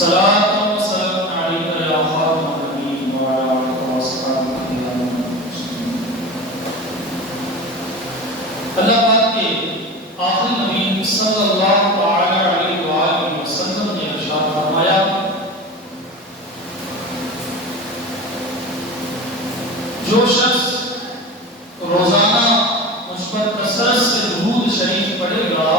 صلاة وسلام عليك يا خاتم النبيين وعلى آلك وأصحابك يا المسلمين. اللہ پاک کے آخری نبی صلی اللہ علیہ وآلہ وسلم نے ارشاد فرمایا جو شخص روزانہ مجھ پر کثرت سے درود شریف پڑھے گا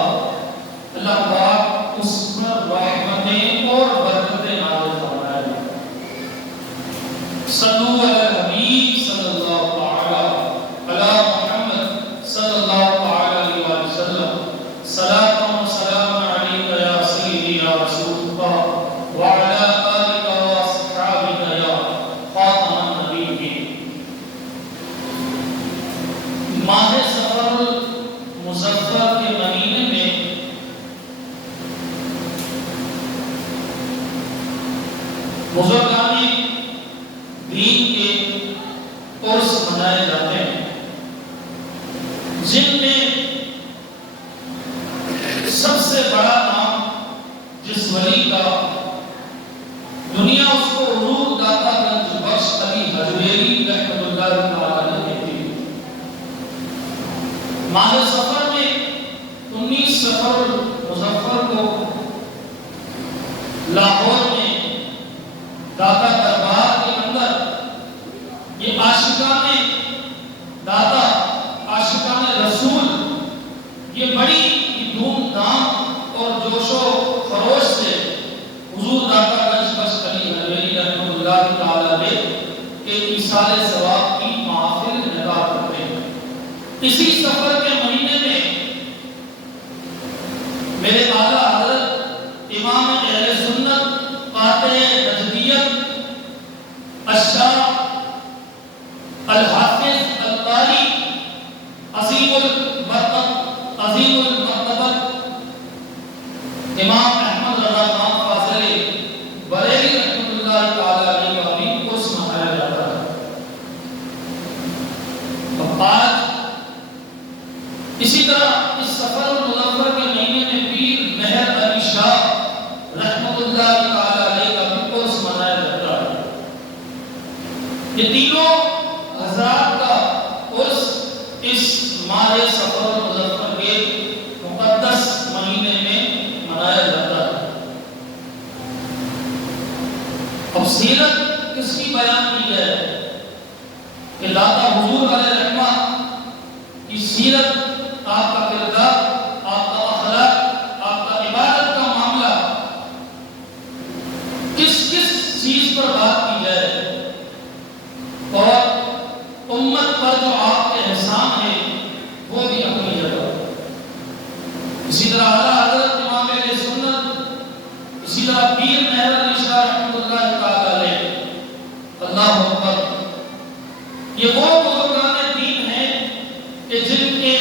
اللہ پاک اس پر رحمتیں اور برکتیں نازل فرمائے گا. صلو علی الحبیب صلی اللہ علی محمد صلی اللہ علیہ وسلم. صلاۃ و سلام علیک یا سیدی یا رسول اللہ وعلی آلک و اصحابک یا خاتم النبیین. ماہ سفر المظفر کے مہینے میں بزرگان دین کے عرس منائے جاتے ہیں جن میں سب سے بڑا نام جس ولی کا دنیا اس کو حضور داتا گنج بخش علی حجویری رحمۃ اللہ تعالی علیہ کہتی ہے. ماہ سفر میں 19 سفر مظفر کو لاہور میں داتا دربار کے اندر یہ عاشقان داتا عاشقان رسول یہ بڑی دھوم دھام اور جوش و خروش سے حضور داتا گنج بخش علی حجویری رحمۃ اللہ تعالی علیہ کے ایصال ثواب کی محافل انعقاد کرتے ہیں. اسی سفر کے مہینے میں میرے اعلیٰ حضرت امام اہل سنت قاطع نجدیت الشاہ الحافظ القاری عظیم المرتبت امام احمد رضا خان فاضل بریلی رحمۃ اللہ تعالی علیہ کا بھی عرس منایا جاتا ہے. آج اسی طرح اس سفر المظفر کے مہینے میں پیر مہر علی شاہ رحمۃ اللہ تعالی علیہ کا بھی عرس منایا جاتا ہے. یہ تینوں حضرات کا عرس اس ماہ سفر المظفر کے مقدس مہینے میں منایا جاتا ہے. اب سیرت کس کی بیان کی جائے کہ داتا حضور علیہ رحمہ کی سیرت، آپ کا کردار، آپ کا اخلاق، آپ کا عبادت کا معاملہ کس کس چیز پر بات کی جائے اور امت پر جو آپ کے احسان ہے وہ بھی اپنی جگہ. اسی طرح اعلیٰ حضرت امام اہل سنت، اسی طرح پیر مہر علی شاہ رحمۃ اللہ تعالی علیہ. اللہ اکبر. یہ وہ بزرگان دین ہیں کہ جن کے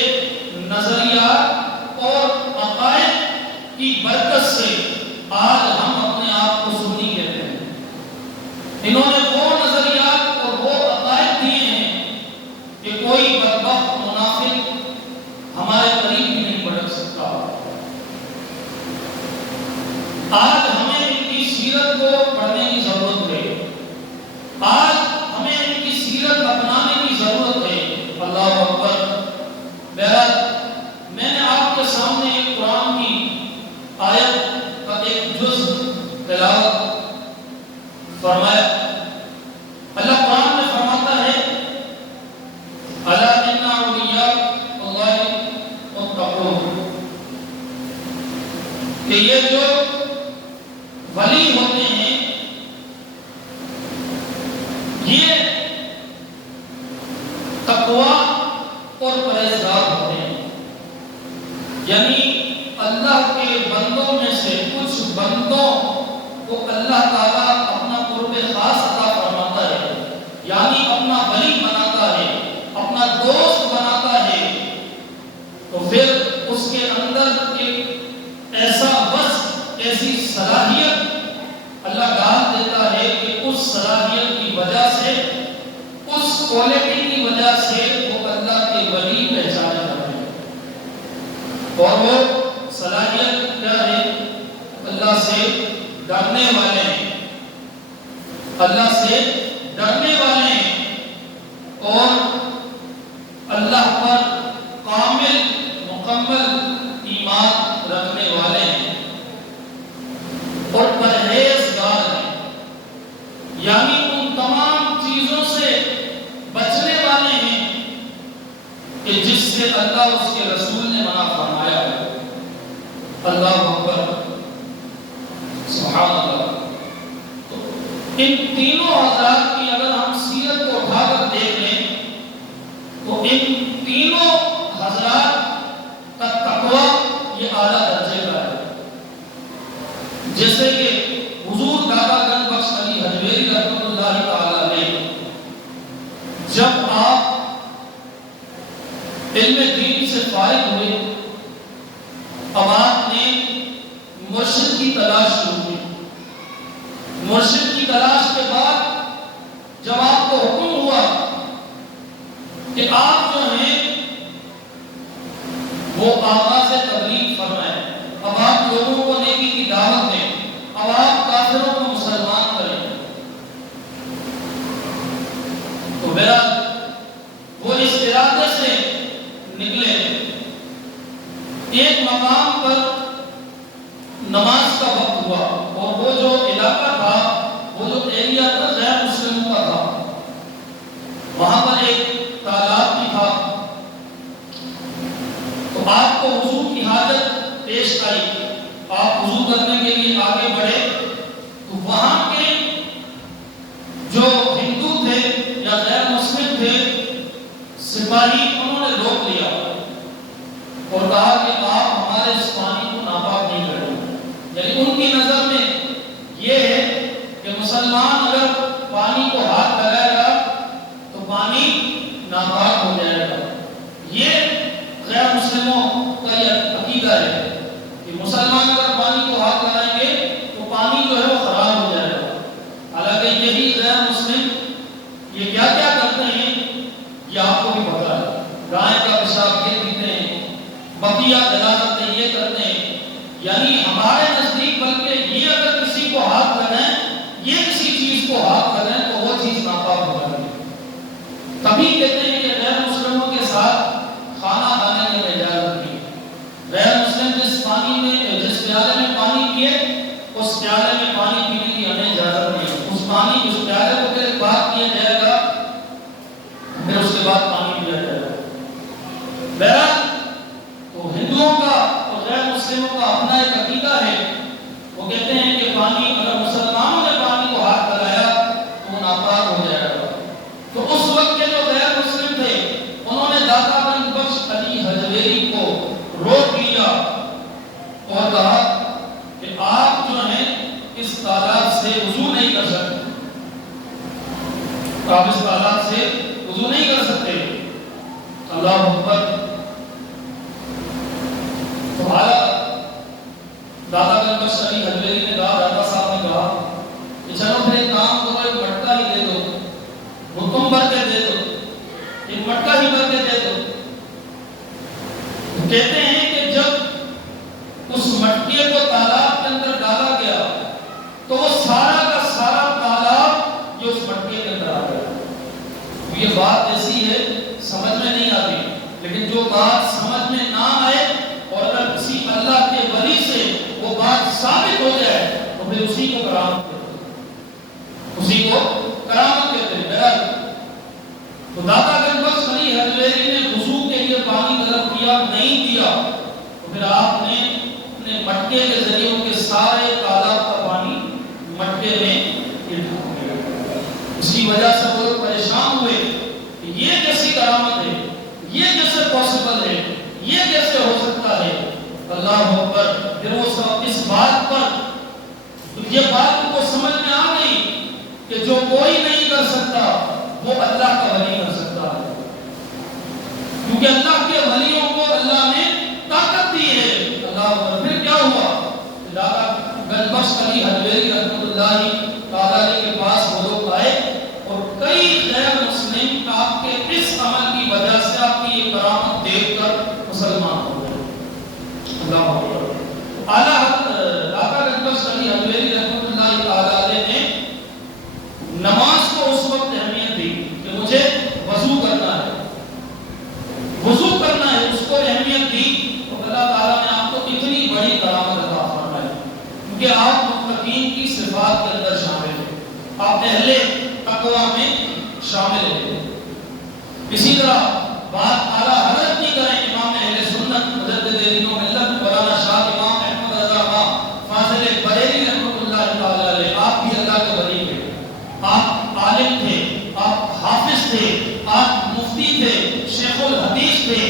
نظریات اور عقائد کی برکت سے آج ہم اپنے آپ کو سنی کہتے ہیں. انہوں نے وہ نظریات اور وہ عقائد دیے ہیں کہ کوئی بدبخت منافق ہمارے قریب بھی نہیں بڑھ سکتا. آج ہمیں ان کی سیرت کو پڑھنے کی ضرورت ہے. آج ہمیں ان کی سیرت اپنانے کی ضرورت ہے. اللہ اکبر. بہرحال میں نے آپ کے سامنے ایک قرآن کی آیت کا ایک جز تلاوت فرمایا. اللہ قرآن میں فرماتا ہے الا ان اولیاء اللہ متقون، کہ یہ جو ولی ہوتے ہیں یہ تقویٰ اور پرہیزگار ہوتے ہیں. یعنی اللہ کے بندوں میں سے کچھ بندوں کو اللہ تعالیٰ اپنا قرب خاص عطا فرماتا ہے، یعنی اپنا ولی بناتا ہے، اپنا دوست بناتا ہے. تو پھر اس کے اندر ایک ایسا وصف، ایسی صلاحیت اللہ ڈال دیتا ہے کہ اس صلاحیت کی وجہ سے، اس کوالٹی کی وجہ سے وہ اللہ کے ولی پہچانے جاتے ہیں. اور وہ صلاحیت کیا ہے؟ اللہ سے ڈرنے والے ہیں، اللہ سے ڈرنے والے ہیں اور اللہ پر کامل مکمل ایمان رکھنے والے ہیں اور پرہیزگار ہیں، یعنی ان تمام چیزوں سے بچنے والے ہیں کہ جس سے اللہ اس کے رسول نے منع فرمایا ہے۔ اللہ اکبر، سبحان اللہ۔ تو ان تینوں حضرات کی اگر ہم سیرت کو اٹھا کر دیکھ لیں تو ان تینوں حضرات کا تقویٰ یہ اعلیٰ درجے کا ہے۔ جیسے کہ حضور دادا گنج بخش علی حجویری رحمۃ اللہ تعالی علیہ جب آپ علم دین سے فارغ ہوئے، اب آپ نے مرشد کی تلاش شروع کی۔ مرشد کی تلاش کے بعد جب آپ کو حکم ہوا کہ آپ جو ہیں وہ آغاز تبلیغ فرمائیں، اب آپ لوگوں کو نیکی کی دعوت دیں، اب آپ کافروں کو مسلمان کریں، تو میرا وہ اس ارادے سے نکلے۔ ایک مقام پر نماز کا وقت ہوا اور وہ جو علاقہ تھا، وہ جو ایریا تھا غیر مسلموں کا تھا، وہاں پر ایک تالاب بھی تھا۔ تو آپ کو وضو کی حاجت پیش آئی، آپ وضو کرنے کے لیے آگے بڑھے تو وہاں کے جو ہندو تھے یا غیر مسلم تھے سپاہی، انہوں نے روک لیا اور کہا کہ آپ ہمارے اس پانی کو ناپاک نہیں کریں۔ یعنی ان کی نظر میں یہ ہے کہ مسلمان اگر پانی کو ہاتھ لگائے گا تو پانی ناپاک ہو جائے گا۔ یہ غیر مسلموں کا یہ عقیدہ ہے کہ مسلمان اگر پانی کو ہاتھ لگائیں گے تو پانی جو ہے وہ خراب ہو جائے گا۔ حالانکہ یہی غیر مسلم یہ کیا کیا کرتے ہیں یہ آپ کو بھی پتا ہے، گائے کا پیشاب یہ پیتے ہیں، بقیہ جلا کرتے ہیں، یہ کرتے ہیں۔ یعنی ہمارے نزدیک بلکہ یہ اگر کسی کو ہاتھ لگائیں، یہ کسی چیز کو ہاتھ لگائیں تو وہ چیز ناپاک ہو جائے گی۔ تبھی کہتے ہیں کہ غیر مسلموں کے ساتھ کھانا کھانے میں اجازت نہیں۔ غیر مسلم جس پیالے میں پانی پیے اس پیالے میں پانی پینے کی ہمیں اجازت نہیں۔ اس پیالے کو پھر بات کیا جائے گا، پھر اس کے بعد پانی پیا جائے گا۔ بہرحال تو ہندوؤں کا اور غیر مسلموں کا اپنا ایک عقیدہ ہے، وہ کہتے ہیں کہ پانی اگر مسلمانوں نے پانی کو ہاتھ لگایا تو وہ ناپاک ہو جائے گا۔ تو اس وقت کے جو غیر مسلم تھے انہوں نے داتا گنج بخش علی حجویری کو روک لیا اور کہا کہ آپ جو ہیں اس تالاب سے وضو نہیں کر سکتے، آپ اس تالاب سے وضو نہیں کر سکتے۔ اللہ اکبر۔ تمہارا دادا گنج بخش علی حجویری نے کہا، دادا صاحب نے کہا کہ چلو پھر ایک کام کرو، ایک مٹکا ہی دے دو، وہ تم بھر کے دے دو، ایک مٹکا ہی بھر کے دے دو۔ کہتے ہیں کہ جب اس مٹکے کو تالاب کے اندر ڈالا گیا تو وہ سارا کا سارا تالاب جو اس مٹکے کے اندر آ گیا۔ یہ بات ایسی ہے سمجھ میں نہیں آتی، لیکن جو بات سمجھ میں نہ آئے اور اگر کسی اللہ کے ولی سے وہ بات ثابت ہو جائے تو پھر اسی کو کرامت کہتے ہیں، اسی کو کرامت کہتے ہیں۔ تو داتا گنج بخش علی حجویری نے وضو کے لیے پانی طلب کیا، نہیں دیا، تو پھر آپ نے اپنے مٹکے کے ذریعے ان کے سارے تالاب کا پانی مٹکے میں الٹا دیا۔ اس کی وجہ سے وہ پریشان ہوئے کہ یہ کیسی کرامت ہے، یہ کیسے پاسبل ہے، یہ کیسے ہو سکتا ہے۔ اللہ اکبر۔ پھر وہ سب اس بات پر یہ بات ان کو سمجھ میں آ گئی کہ جو کوئی نہیں کر سکتا وہ اللہ کا ولی کر سکتا ہے، کیونکہ اللہ کے ولیوں کو اللہ نے طاقت دی ہے۔ اللہ اکبر۔ پھر کیا ہوا؟ دادا گنج بخش علی حجویری رحمۃ اللہ تعالی علیہ کے پاس وہ لوگ آئے اور کئی غیر مسلم آپ کے اس عمل کی وجہ سے آپ کی یہ کرامت دیکھ کر مسلمان ہو گئے۔ اللہ اکبر۔ اعلیٰ دادا گنج بخش علی حجویری رحمۃ کہ آپ متقین کی صفات کے اندر شامل ہیں، آپ اہل تقوی میں شامل ہیں۔ اسی طرح بات اعلیٰ حضرت کی کریں، امام اہل سنت مجدد دین و ملت مولانا شاہ امام احمد رضا خان فاضل بریلوی رحمۃ اللہ تعالی علیہ، آپ بھی اللہ کے ولی تھے، آپ عالم تھے، آپ حافظ تھے، آپ مفتی تھے، شیخ الحدیث تھے،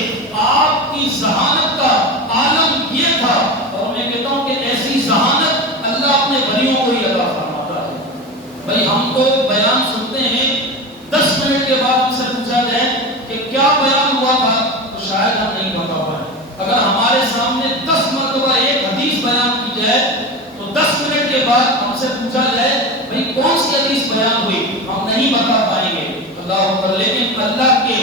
آپ کی ذہانت کا عالم یہ تھا، اور میں کہتا ہوں کہ ایسی ذہانت اللہ اپنے ولیوں کو ہی عطا فرماتا ہے۔ بھائی ہم تو بیان سنتے ہیں، 10 منٹ کے بعد ہم سے پوچھا جائے کہ کیا بیان ہوا تھا تو شاید ہم نہیں بتا پائیں۔ اگر ہمارے سامنے 10 مرتبہ ایک حدیث بیان کی جائے تو 10 منٹ کے بعد ہم سے پوچھا جائے بھائی کون سی حدیث بیان ہوئی، ہم نہیں بتا پائیں گے۔ اللہ اکبر۔ لیکن اللہ کے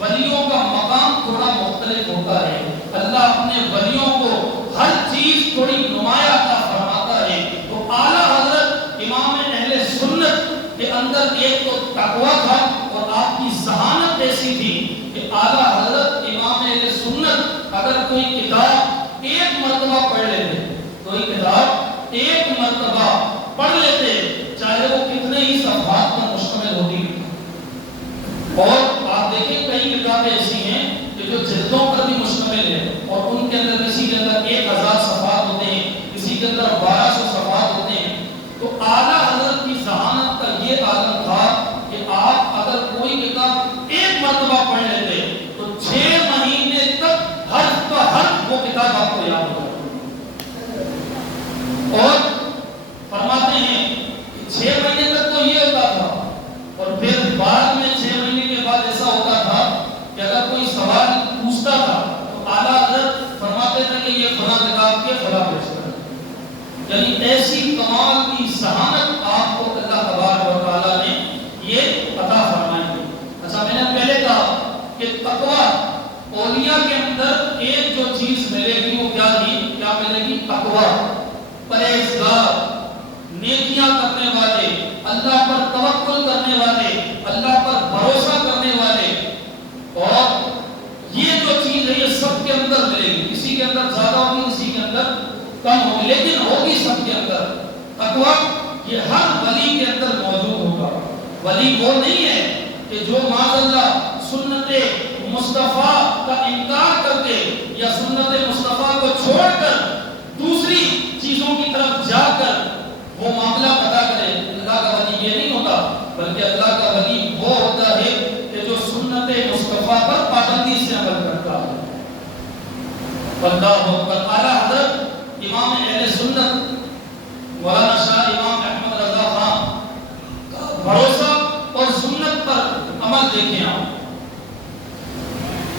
ولیوں کا مقام تھوڑا مختلف ہوتا ہے، اللہ اپنے ولیوں کو ہر چیز تھوڑی نمایاں عطا فرماتا ہے۔ تو اعلیٰ حضرت امام اہل سنت کے اندر ایک تو تقویٰ تھا، اور آپ کی ذہانت ایسی تھی کہ اعلیٰ حضرت امام اہل سنت اگر کوئی کتاب ایک مرتبہ پڑھ لیتے، کوئی کتاب ایک مرتبہ پڑھ لیتے، چاہے وہ کتنے ہی صفحات پر مشتمل ہوتی، اور آپ دیکھیں کئی کتابیں ایسی ہیں کہ جو جلدوں پر بھی مشتمل ہے، اور ان کے اندر کسی کے اندر 1000 صفحات ہوتے ہیں، کسی کے اندر 1200 صفحات ہوتے ہیں۔ تو اعلیٰ حضرت کی ذہانت کا یہ عالم تھا کہ آپ اگر کوئی کتاب ایک مرتبہ پڑھ لیتے تو 6 مہینے تک حرف کا حرف وہ کتاب آپ کو یاد ہو جاتی، اور فرماتے ہیں کہ 6 مہینے تک تو یہ ہوتا تھا، اور پھر بعد میں 6 مہینے کے بعد ایسا ہوتا تھا کہ اگر کوئی سوال پوچھتا تھا تو اعلیٰ حضرت فرماتے تھے کہ یہ فلاں کتاب کے فلاں پیش کریں۔ یعنی ایسی کمال کی ذہانت آپ کو اللہ تبارک و تعالیٰ نے یہ عطا فرمائی ہے۔ اچھا، میں نے پہلے کہا کہ تقویٰ اولیاء کے اندر ایک جو چیز ملے گی وہ کیا ملے گی؟ تقویٰ، پرہیزگار، نیکیاں کرنے والے، اللہ پر توکل کرنے والے، اللہ پر بھروسہ کرنے والے، اور یہ جو چیز ہے یہ سب کے اندر ملے گی، کسی کے اندر زیادہ ہوگی، کسی کے اندر کم ہوگی، لیکن ہوگی سب کے اندر۔ تقویٰ یہ ہر ولی کے اندر موجود ہوگا۔ ولی وہ نہیں ہے کہ جو معاذ اللہ سنت مصطفیٰ کا انکار کر کے یا سنت مصطفیٰ کو چھوڑ کر دوسری چیزوں کی طرف جا کر وہ معاملہ پتا کرے۔ اللہ کا ولی یہ نہیں ہوتا، بلکہ اللہ کا ولی وہ ہوتا ہے کہ جو سنت مصطفیٰ پر پابندی سے عمل کرتا ہے۔ اللہ اکبر۔ اعلیٰ حضرت امام اہل سنت مولانا شاہ امام احمد رضا خان کا بھروسہ اور سنت پر عمل دیکھیں آپ۔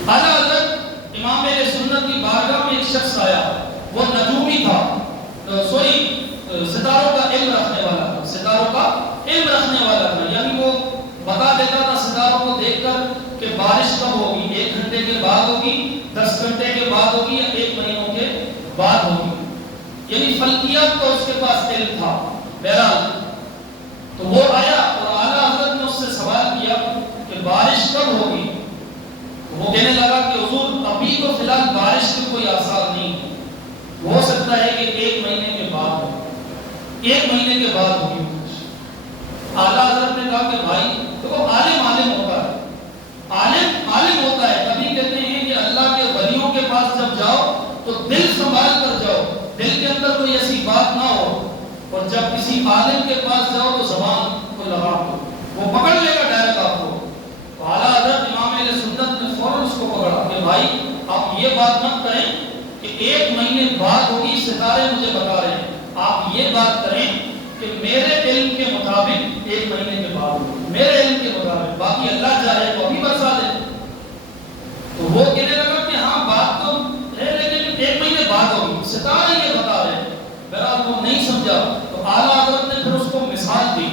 اعلیٰ حضرت امام اہل سنت کی بارگاہ میں ایک شخص آیا، وہ نجومی تھا، ستاروں کا علم رکھنے والا تھا، ستاروں کا علم رکھنے والا تھا، یعنی وہ بتا دیتا تھا ستاروں کو دیکھ کر کہ بارش کب ہوگی، 1 گھنٹے کے بعد ہوگی، 10 گھنٹے کے بعد ہوگی، یا 1 مہینوں کے بعد ہوگی، یعنی فلکیات تو اس کے پاس علم تھا۔ بہرحال تو وہ آیا اور اعلیٰ حضرت نے اس سے سوال کیا کہ بارش کب ہوگی؟ وہ کہنے لگا کہ حضور ابھی تو فی الحال بارش کے کوئی آثار نہیں، ہو سکتا ہے کہ 1 مہینے کے بعد ہو، 1 مہینے کے بعد ہوگی۔ اعلیٰ حضرت نے کہا کہ بھائی تو عالم ہوتا ہے، عالم ہوتا ہے، کبھی کہتے ہیں کہ اللہ کے ولیوں کے پاس جب جاؤ تو دل سنبھال کر جاؤ، دل کے اندر کوئی ایسی بات نہ ہو، اور جب کسی عالم کے پاس جاؤ تو زبان کو لگا دو، وہ پکڑ لے گا ڈائریکٹ آپ کو۔ تو اعلیٰ حضرت امام اہل سنت نے فوراً اس کو پکڑا کہ بھائی آپ یہ بات مت کریں کہ 1 مہینے بعد ہوگی، ستارے مجھے بتا رہے ہیں، آپ یہ بات کریں کہ میرے علم کے مطابق 1 مہینے کے بعد ہوگی، میرے علم کے مطابق، باقی اللہ چاہے تو ابھی برسا دے۔ تو وہ کہنے لگا کہ ہاں بات تو ہے لیکن 1 مہینے بعد ہوگی، ستارے یہ بتا رہے ہیں۔ بہرحال وہ نہیں سمجھا، تو اعلیٰ حضرت نے پھر اس کو مثال دی،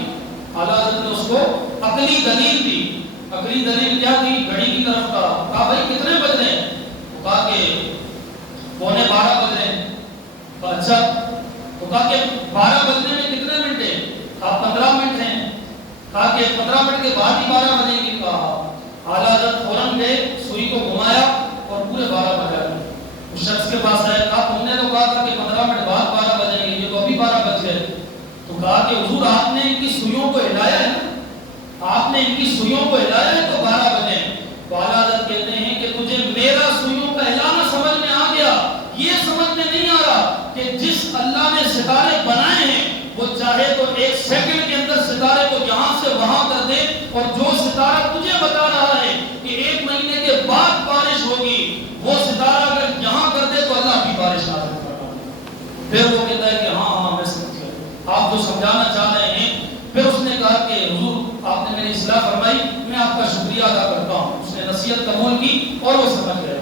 اعلیٰ حضرت نے اس کو عقلی دلیل دی۔ عقلی دلیل کیا دی؟ گھڑی کی طرف کہا بھائی کتنے بج رہے ہیں؟ تو کہا کہ 11:15 بج رہے ہیں۔ اچھا، تو کہا کہ 12 بجنے میں کتنے منٹ ہیں؟ کہا 15 منٹ ہیں۔ کہا کہ 15 منٹ کے بعد ہی 12 بجیں گے؟ کہا۔ اعلیٰ حضرت فوراً گئے، سوئی کو گھمایا اور پورے 12 بجا دیے۔ اس شخص کے پاس آیا، کہا تم نے تو کہا تھا کہ 15 منٹ بعد 12 بجیں گے، یہ تو ابھی 12 کہا کہ حضور آپ نے ان کی سوئیوں کو ہلایا ہے نا، آپ نے ان کی سوئیوں کو ہلایا ہے تو 12 بجے۔ تو اعلیٰ حضرت کہتے ہیں کہ تجھے میرا سوئیوں کا ہلانا سمجھ میں آ گیا، یہ سمجھ میں نہیں آ رہا کہ جس اللہ نے ستارے بنائے ہیں وہ چاہے تو ایک سیکنڈ کے اندر ستارے کو یہاں سے وہاں کر دے، اور جو ستارہ تجھے بتا رہا ہے کہ 1 مہینے کے بعد بارش ہوگی، وہ ستارہ اگر یہاں کر دے تو اللہ بھی بارش نازل کرتا ہے۔ پھر وہ کہتا ہے کہ ہاں میں سمجھ گیا آپ جو سمجھانا چاہ رہے ہیں۔ پھر اس نے کہا کہ حضور آپ نے میری اصلاح فرمائی، میں آپ کا شکریہ ادا کرتا ہوں۔ اس نے نصیحت قبول کی اور وہ سمجھ گیا۔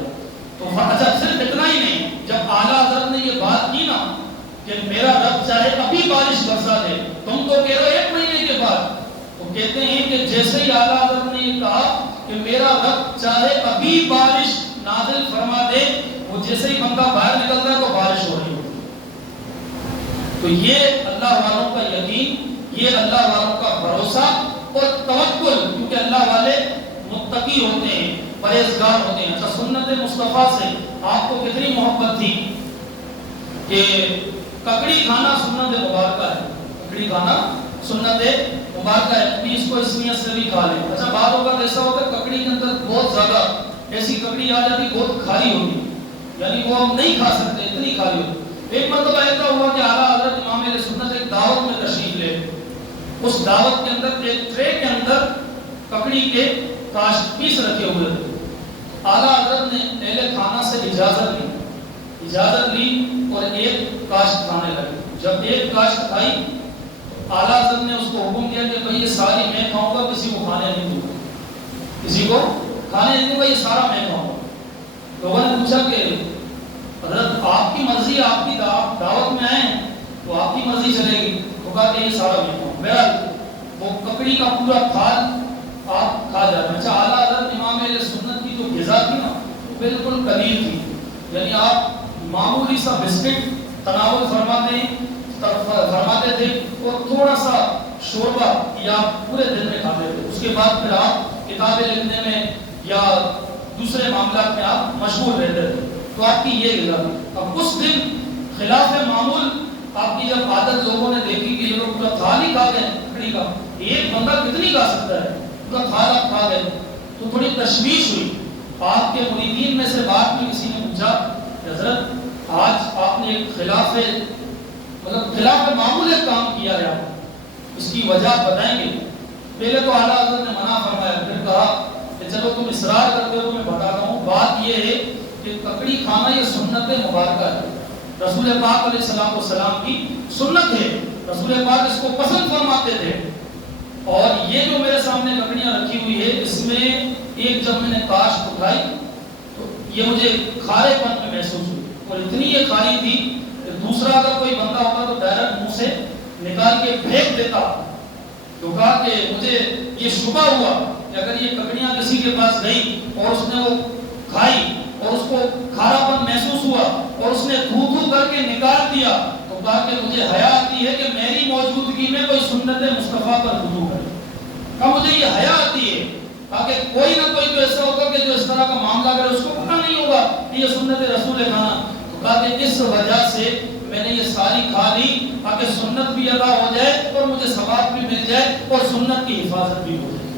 تو اچھا صرف اتنا ہی نہیں، جب اعلیٰ حضرت نے یہ بات کی نا کہ میرا رب چاہے ابھی بارش برسا دے، تم تو کہہ رہے 1 مہینے کے بعد، تو کہتے ہیں کہ جیسے ہی اعلیٰ حضرت نے یہ کہا کہ میرا رب چاہے ابھی بارش نازل فرما دے، وہ جیسے ہی بندہ باہر نکلتا ہے تو بارش ہو رہی ہوتی ہے۔ تو یہ اللہ والوں کا یقین، یہ اللہ والوں کا بھروسہ اور توکل، کیونکہ اللہ والے متقی ہوتے ہیں، پرہیزگار ہوتے ہیں۔ اچھا سنت مصطفیٰ سے آپ کو کتنی محبت تھی کہ ککڑی کھانا سنت مبارکہ ہے، ککڑی کھانا سنت مبارکہ ہے، اپنی اس کو اس نیت سے بھی کھا لیں۔ اچھا بعض اوقات ایسا ہوتا ہے ککڑی کے اندر بہت زیادہ ایسی ککڑی آ جاتی بہت کھاری ہوگی، یعنی وہ ہم نہیں کھا سکتے، اتنی کھاری ہوتی۔ ایک مرتبہ ایسا ہوا کہ اعلیٰ حضرت امام اہل سنت ایک دعوت میں تشریف لے، اس دعوت کے اندر ایک ٹرے کے اندر ککڑی کے کاشت پیس رکھے ہوئے تھے۔ اعلیٰ حضرت نے اہل خانہ سے اجازت لی اور ایک کاشت کھانے لگے۔ جب ایک کاشت کھائی تو اعلیٰ حضرت نے اس کو حکم دیا کہ بھئی یہ ساری میں کھاؤں گا، کسی کو کھانے نہیں دوں گا، کسی کو کھانے نہیں دوں گا، یہ سارا میں کھاؤں گا۔ لوگوں نے پوچھا کہ حضرت آپ کی مرضی، آپ کی دعوت میں آئے تو آپ کی مرضی چلے گی، تو کہا کہ یہ سارا میں کھاؤں۔ بہرحال وہ ککڑی کا پورا تھال آپ کھا جاتے ہیں۔ اچھا اعلیٰ حضرت امام اہل سنت کی جو غذا تھی نا وہ بالکل قلیل تھی، یعنی آپ معمولی سا بسکٹ تناول فرماتے تھے اور تھوڑا سا شوربہ یا پورے دن میں کھاتے تھے۔ اس کے بعد پھر آپ کتابیں لکھنے میں یا دوسرے معاملات میں آپ مشغول رہتے تھے، تو آپ کی یہ غذا تھی۔ اب اس دن خلاف معمول آپ کی جب عادت لوگوں نے دیکھی کہ یہ لوگ پورا تھال ہی کھا گئے ککڑی کا، ایک بندہ کتنی کھا سکتا ہے، پورا تھال آپ کھا گئے، تو تھوڑی تشویش ہوئی۔ آپ کے مریدین میں سے بعد میں کسی نے پوچھا حضرت آج آپ نے ایک خلاف معمول ایک کام کیا ہے، آپ اس کی وجہ بتائیں گے؟ پہلے تو اعلیٰ حضرت نے منع فرمایا، پھر کہا کہ چلو تم اصرار کرتے ہو تو میں بتاتا ہوں۔ بات یہ ہے کہ ککڑی کھانا یہ سنت مبارکہ ہے، رسول پاک علیہ السلام کی سنت ہے، رسول پاک اس کو پسند فرماتے تھے۔ اور یہ جو میرے سامنے ککڑیاں رکھی ہوئی ہے، اس میں ایک جب میں نے کاشت اٹھائی تو یہ مجھے کھارے پن میں محسوس ہوئی، اور اتنی یہ کھاری تھی کہ دوسرا اگر کوئی بندہ ہوتا تو ڈائریکٹ منہ سے نکال کے پھینک دیتا۔ تو کہا کہ مجھے یہ شبہ ہوا کہ اگر یہ ککڑیاں کسی کے پاس گئی اور اس نے وہ کھائی اور اس کو کھارا پن محسوس ہوا اور اس نے تھو تھو کر کے نکال دیا، تو کہا کہ مجھے حیا آتی ہے کہ میری موجودگی میں کوئی سنت مصطفیٰ پر وضو کرے۔ کہا مجھے یہ حیا آتی ہے، کہا کہ کوئی نہ کوئی تو ایسا ہوگا کہ جو اس طرح کا معاملہ کرے، اس کو پتہ نہیں ہوگا کہ یہ سنت رسول کھانا۔ تو کہا کہ اس وجہ سے میں نے یہ ساری کھا لی تاکہ سنت بھی ادا ہو جائے اور مجھے ثواب بھی مل جائے اور سنت کی حفاظت بھی ہو جائے۔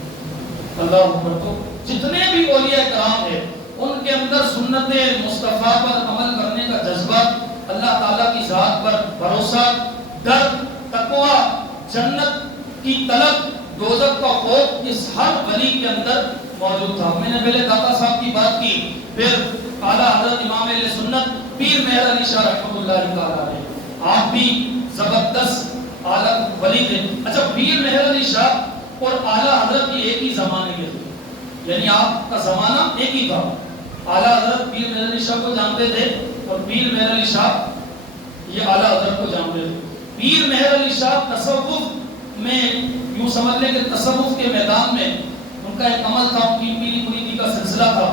اللہ اکبر۔ تو جتنے بھی اولیاء کرام ہیں ان کے اندر سنت مصطفیٰ پر عمل کرنے کا جذبہ، اللہ تعالیٰ کی ذات پر بھروسہ، ڈر، تقوی، جنت کی طلب، دوزخ کا خوف، اس ہر ولی کے اندر موجود تھا۔ میں نے پہلے داتا صاحب کی بات کی، پھر اعلیٰ حضرت امام اہل سنت پیر مہر علی شاہ رحمۃ اللہ تعالیٰ، آپ بھی زبردست اعلیٰ ولی تھے۔ اچھا پیر مہر علی شاہ اور اعلیٰ حضرت کی ایک ہی زمانے کے تھے، یعنی آپ کا زمانہ ایک ہی تھا۔ اعلیٰ حضرت پیر مہر علی شاہ کو جانتے تھے اور پیر مہر علی شاہ یہ اعلیٰ حضرت کو جانتے تھے۔ پیر مہر علی شاہ تصوف میں یوں سمجھ لیں کہ تصوف کے میدان میں ان کا ایک عمل تھا، ان کی پیری مریدی کا سلسلہ تھا۔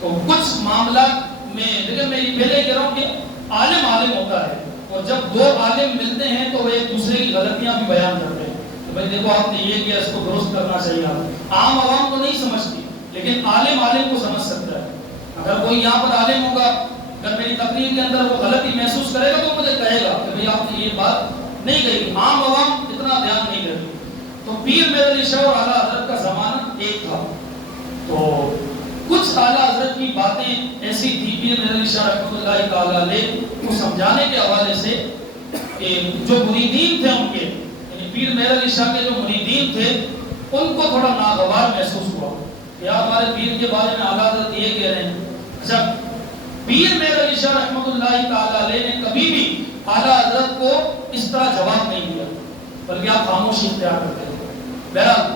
تو کچھ معاملات میں، لیکن میں یہ پہلے کہہ رہا ہوں کہ عالم ہوتا ہے، اور جب دو عالم ملتے ہیں تو وہ ایک دوسرے کی غلطیاں بھی بیان کرتے ہیں کہ بھائی دیکھو آپ نے یہ کیا، اس کو درست کرنا چاہیے۔ عام عوام تو نہیں سمجھتی، لیکن عالم کو سمجھ سکتا ہے۔ اگر کوئی یہاں پر عالم ہوگا، اگر میری تقریر کے اندر وہ غلطی محسوس کرے گا تو مجھے کہے گا کہ بھئی آپ نے یہ بات نہیں گئی، عام عوام اتنا دھیان نہیں دیتی. تو پیر میرے علی شاہ اور اعلیٰ حضرت کا زمانہ ایک تھا. تو کچھ اعلیٰ حضرت کی باتیں ایسی تھی پیر میرے علی شاہ رحمۃ اللہ تعالیٰ علیہ کو سمجھانے کے حوالے سے کہ جو مریدین تھے ان کے، یعنی پیر میرے علی شاہ کے جو مریدین تھے ان کو تھوڑا ناگوار محسوس ہوا کہ یار ہمارے پیر کے بارے میں اعلیٰ حضرت یہ کہہ رہے ہیں. اچھا، پیر میرے علی شاہ رحمۃ اللہ تعالیٰ علیہ نے کبھی بھی اعلیٰ حضرت کو اس طرح جواب نہیں دیا، بلکہ آپ خاموشی اختیار کرتے تھے. بہرحال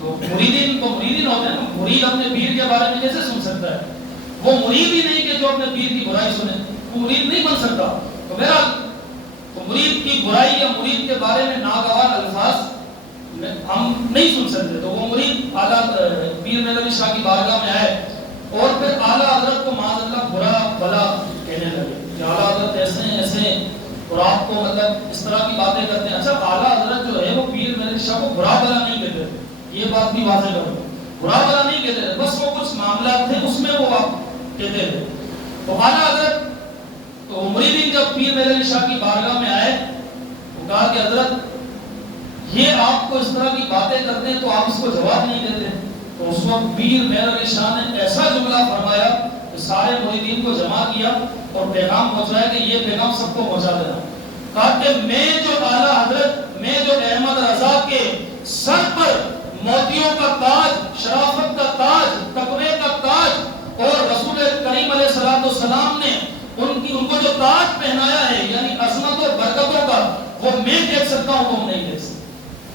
تو مریدین تو مریدین ہوتے ہیں، مرید اپنے پیر کے بارے میں کیسے سن سکتا ہے؟ وہ مرید ہی نہیں کہ جو اپنے پیر کی برائی سنے، وہ مرید نہیں بن سکتا. تو بہرحال تو مرید کی برائی یا مرید کے بارے میں ناگوار الفاظ ہم نہیں سن سکتے. تو وہ مرید اعلیٰ پیر میرے علی شاہ کی بارگاہ میں آئے اور پھر اعلیٰ حضرت کو معاذ اللہ برا بھلا کہنے لگے کہ اعلیٰ حضرت ایسے ہیں ایسے ہیں اور آپ کو مطلب اس طرح کی باتیں کرتے ہیں. اچھا، اعلیٰ حضرت جو ہے وہ پیر میرے علی شاہ کو برا بھلا نہیں کہتے، یہ بات بھی واضح کرو، برا بھلا نہیں کہتے تھے، بس وہ کچھ معاملات تھے اس میں وہ کہتے تھے. تو اعلیٰ حضرت تو مریدین جب پیر میرے علی شاہ کی بارگاہ میں آئے وہ کہا کہ حضرت یہ آپ کو اس طرح کی باتیں کرتے ہیں تو آپ اس کو جواب نہیں دیتے. تو اس وقت پیر میرے علی شاہ نے ایسا جملہ فرمایا کہ سارے مریدین کو جمع کیا اور پیغام پہنچایا کہ یہ پیغام سب کو پہنچا دینا. کہا کہ میں جو اعلیٰ حضرت، میں جو احمد رضا کے سر پر موتیوں کا تاج، شرافت کا تاج، تقوی کا تاج اور رسول کریم علیہ السلام نے ان کو جو تاج